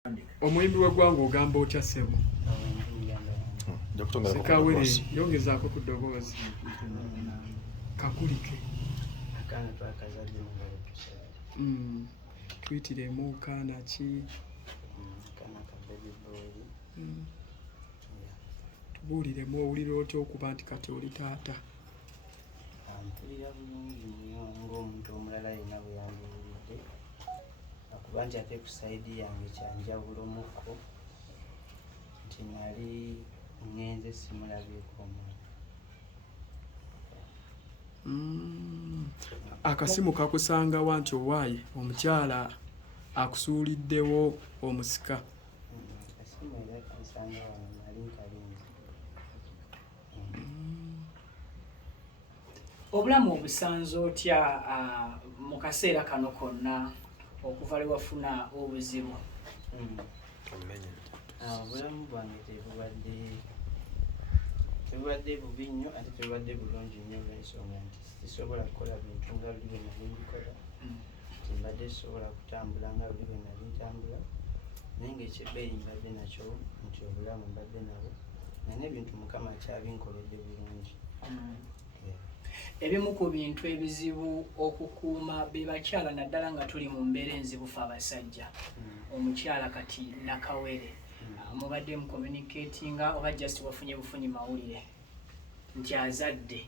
Omuyimbi w'eggwanga ogamba otya ssebo? Sekawere yongezaako ku ddoboozi. Kakulike. Tuyitiremu kaana ki? Tubuuliremu owulira otya okuba nti kati oli taata? Mpulira bulungi nnyo ng'omuntu omulala yenna bwe yanbuulidde, akuba nti ate ku sayidi yange kyanjawulomukko nti nali ngenze simulabyeko omwana. Akasimu kakusangawa nti owaaye omukyala akusuuliddewo omusika? Akasimu era kansanga wano nali nkalinze. Obulamu obusanze otya mu kaseera kano konna okuva lwe wafuna obuzibu? Obulamu bwange tebubadde bubi nnyo ate tebubadde bulungi nnyo olw'ensonga nti sisobola kukola bintu nga luli bwe nali mbikola, nti mbadde sisobola kutambula nga luli bwe nali ntambula, naye ng'ekyebbeeyi mbadde nakyo nti obulamu mbadde nabwo, nga n'ebintu Mukama akyabinkoledde bulungi. Ebimu ku bintu ebizibu okukuuma be bakyala naddala nga tuli mu mbeera enzibu ffe abasajja, omukyala kati Nakawere, mubadde mu communicatinga oba just wafunye bufunyi mawulire nti azadde?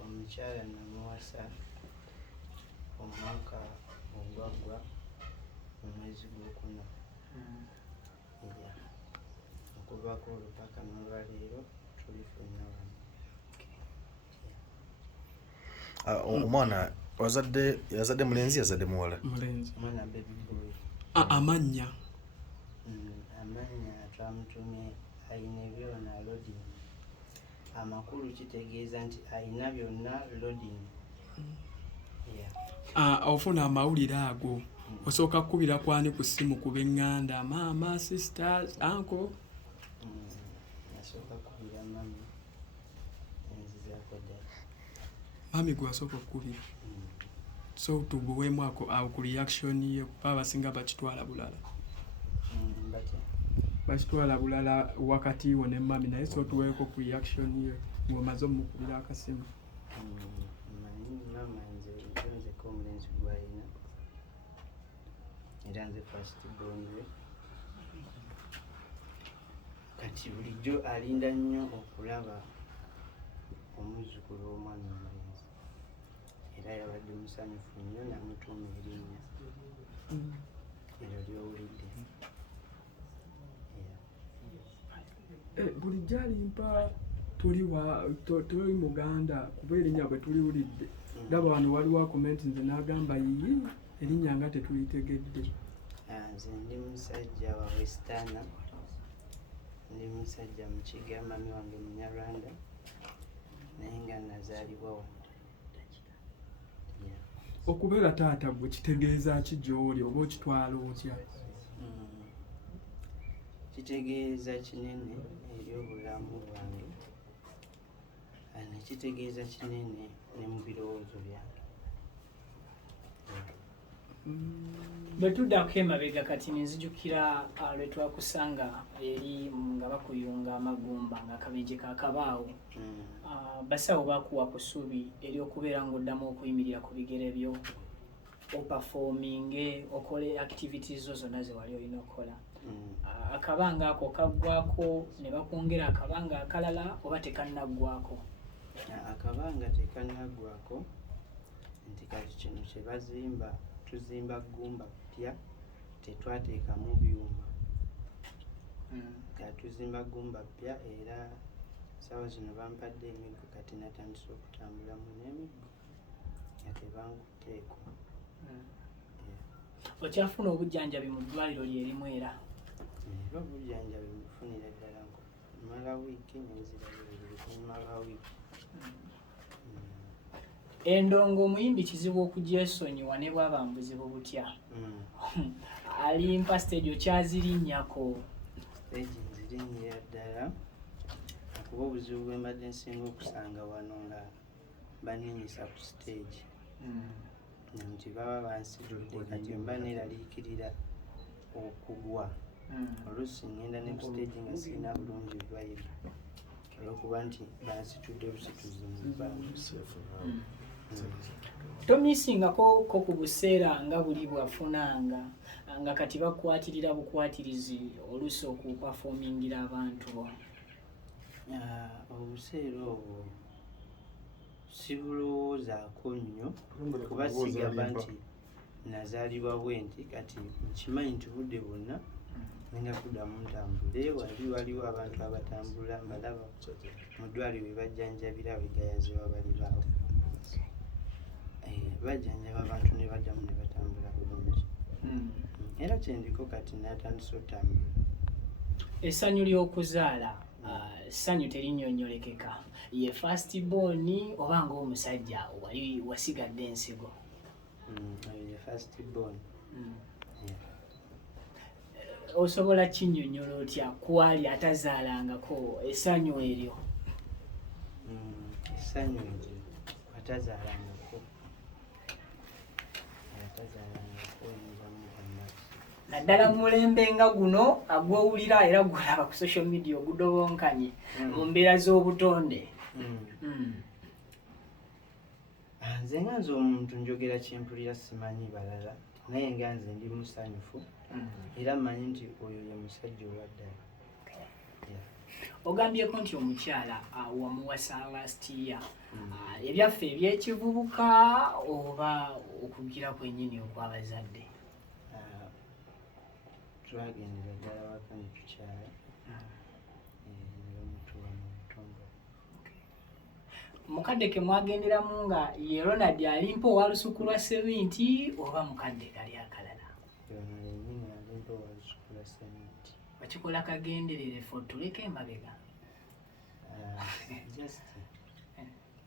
Omukyala namuwasa omwaka ogwaggwa mu mwezi gw'okuna. Okuvaako olwo paka n'olwaleero tuli ffenna wano. Omwana yazadde mulenzi, yazadde muwala? Mulenzi. Omwana baby boy. Amannya? Amannya twamutumye ayina byonna loading. Amakulu kitegeeza nti ayina byonna loading. Ofuna amawulire ago osooka kukubira kwani ku ssimu ku b'eŋŋanda, maama, sisters, uncle? Nasooka kukubira mami enzizaako ddala. Mami gwe wasooka okukubira? So tubuweemu awo ku reaction ye kuba abasinga bakitwala bulala. Bakitwala bulala wakati wo ne mami, naye so tuweeko ku reaction ye ng'omaze omukubira akasimu. Mama nzeko omulenzi gw'alina era nze first born we, kati bulijjo alinda nnyo okulaba omuzzukulu w'omwana omulenzi, era yabadde musanyufu nnyo namutuuma erinnya eryo ly'owulidde. Bulijjo Alimpa tuli Muganda kuba erinnya bwe tuliwulidde. Ndaba wano waliwo komenti nze n'agamba yiyi erinnya nga tetulitegedde. Nze ndi musajja wa Westana, ndi musajja Mukiga, mami wange Munyarwanda naye nga nazaalibwa wano. Okubeera taata gwe kitegeeza ki gy'oli oba okitwala otya? Kitegeeza kinene eri obulamu bwange, nekitegeeza kinene ne mu birowoozo byange. Bwe tuddako emabega kati nenzijukira lwe twakusanga eri nga bakuyunga amagumba ng'akabenje kakabaawo. Basawo bakuwa ku ssuubi ery'okubeera ng'oddamu okuyimirira ku bigere byo, opafominge, okole activities zo zonna ze wali olina okukola. Akabanga ako kaggwako ne bakwongera akabanga akalala oba tekannaggwako? Akabanga tekannaggwako, nti kati kino kye bazimba, tuzimba ggumba ppya, tetwateekamu byuma. Kati tuzimba ggumba ppya era sawa zino bampadde emiggo, kati natandise okutambulamu n'emiggo nga tebankuteeko. Okyafuna obujjanjabi mu ddwaliro lyerimu era? Era obujjanjabi bufunira ddala mala wiiki nenzirabirira kumala wiiki. Endongo omuyimbi kizibu okugyesonyiwa ne bwaba mbuzibu butya. Alimpa stage okyazirinnyako? Stage nzirinnyira ddala kuba obuzibu bwe mbadde nsinga okusanga wano nga baninyisa ku stage nti baba bansitudde, kati mba neeraliikirira okugwa oluusi ngenda ne ku stage nga sirina bulungi vibe olwokuba nti bansitudde busituzi mu bbanga. Tomisingako ko ku buseera nga buli bwafunanga nga kati bakwatirira bukwatirizi oluusi okupafomingira abantu bo? Obuseera obwo sibulowoozaako nnyo kuba sigamba nti nazaalibwa bwenti, kati nkimanyi nti budde bwonna ngenda kuddamu ntambule. Waliwo abantu abatambula mbalaba mu ddwaliro we bajjanjabira wegayaziwa balibaawo, bajjanjaba abantu ne baddamu ne batambula bulungi. Era kyendiko kati natandise otambula. Essanyu ly'okuzaala ssanyu terinyonyolekeka, ye first born oba ng'omusajja wali wasigadde ensigo? Ye first born. Osobola kinnyonnyola otya kwali atazaalangako essanyu eryo? Essanyu eryo atazaalangako naddala mu mulembe nga guno agwowulira era gwolaba ku social media ogudobonkanye mu mbeera z'obutonde. Nze nga nze omuntu njogera kyempulira, simanyi balala, naye nga nze ndi musanyufu era mmanyi nti oyo ye musajja owaddala. Ogambyeko nti omukyala wamuwasa last year, ebyaffe ebyekivubuka oba okugira kwennyini okw'abazadde? Twagendera ddala waka ne tukyala nebamutuwa mu butongo. Mukadde ke mwagenderamu nga ye Ronald Alimpa owa lusuku lwa Sementi oba mukadde kali akalala? Yono yennyini Alimpa owa lusuku lwa Sementi. Wakikola kagenderere ffe otuleka emabega? Just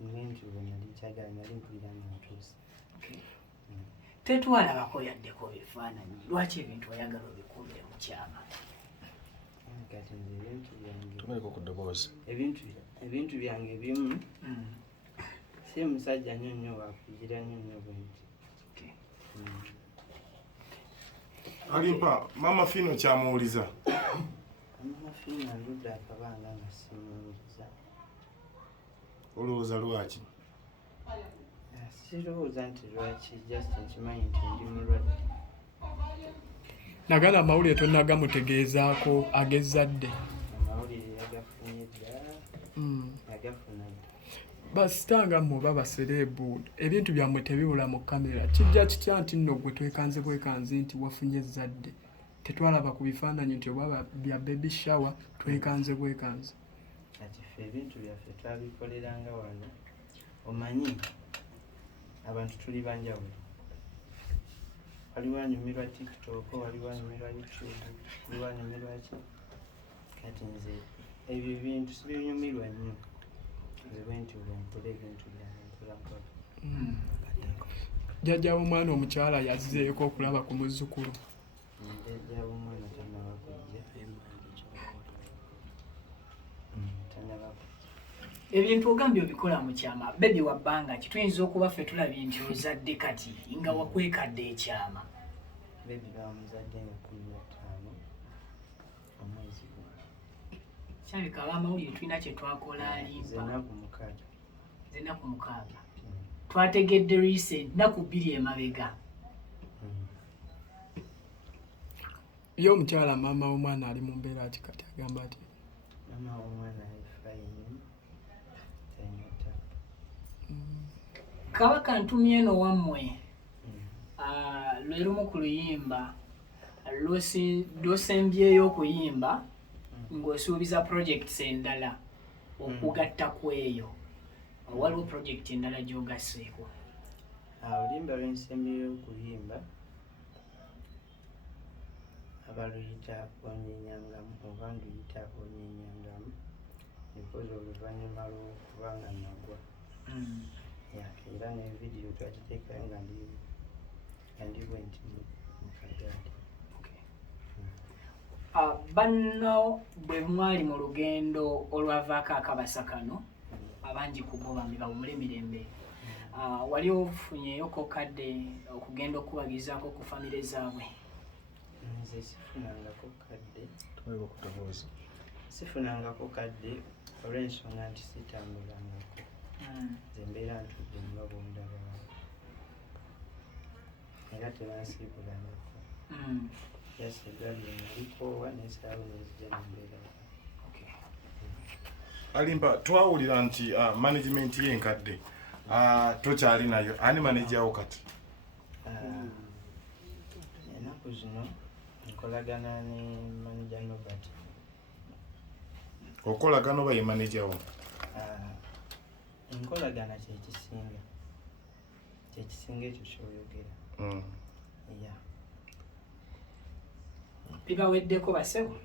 nenti bwe nali kyagala nali mpulira nga ntuuse. Tetwalabako yaddeko bifaananyi, lwaki ebintu oyagala obikumbe mu kyama? Kati nze ebintu byange tumereko ku ddoboozi. Ebintu byange ebimu si musajja nnyo nnyo wakugira nnyo nnyo bwe nti. Alimpa, Mama Fino kyamuwuliza? Mama Fino ndudde akabanga nga simuwuliza. Olowooza lwaki? Sirowooza nti lwaki, just nkimanyi nti ndi mulwadde. Nagala amawulire tonnagamutegeezaako ag'ezzadde? Amawulire yagafunye dda, yagafuna dda. Basitanga mmwe oba basereebu, ebintu byammwe tebibula mu kamera. Kijja kitya nti nno gwe twekanze bwekanzi nti wafunye ezzadde? Tetwalaba ku bifaananyi nti oba bya baby shower twekanze bwekanzi. Kati ffe ebintu byaffe twabikoleranga wano. Omanyi abantu tuli banjawulo. Waliwo anyumirwa TikTok, waliwo anyumirwa YouTube, waliwo anyumirwa ki. Kati nze ebyo ebintu sibinyumirwa nnyo. Nze bwenti bwenkola ebintu byange mpolampola. Jjajja w'omwana omukyala yazzeeko okulaba ku muzzukulu. Jjajja w'omwana tannaba kujja. Tannaba kujja. Ebintu ogambye obikola mu kyama, bebi wa bbanga ki? Tuyinza okuba ffe tulabye nti ozadde kati nga wakwekadde ekyama. Bebi bamuzadde nga 15 omwezi guno. Kyabika ab'amawulire tulina kye twakola Alimpa. Zenaku mukaaga. Zenaku mukaaga. Twategedde recent nnaku 2 emabega. Ye omukyala maama w'omwana ali mu mbeera ki kati agamba ati? Maama w'omwana alifayini. Kabaka ntumye eno wammwe lwe lumu ku luyimba lw'osembyeyo okuyimba ng'osuubiza projects endala okugatta ku eyo. Waliwo project endala gy'ogasseeko? Oluyimba lw'ensembyeyo okuyimba abaluyita Onyenyangamu oba nduyita Onyenyangamu because oluvannyuma lw'okuba nga nagwa. Era ne vidiyo twagiteekayo nga ndi bwenti mu kagaali. Banno bwe mwali mu lugendo olwavaako akabasa kano, abangi ku bo bambi bawumule mirembe, wali ofunyeyo kokadde okugenda okubagizaako ku famire zaabwe? nze sifunangako kadde twaliwo okutabuuza sifunangako kadde olw'ensonga nti sitambulangako nze mbeera ntudde nga bundaba era tebansiibulangako yasa eddwaliro nalikoowa nesaawo nezijja nembeera Alimpa twawulira nti management y'enkadde tokyali nayo ani manajawo kati ennaku zino nkolagana ne manager Robert okolagana oba ye manajawo enkolagana kyekisinga ekyo kyoyogera ya bibaweddeko basewo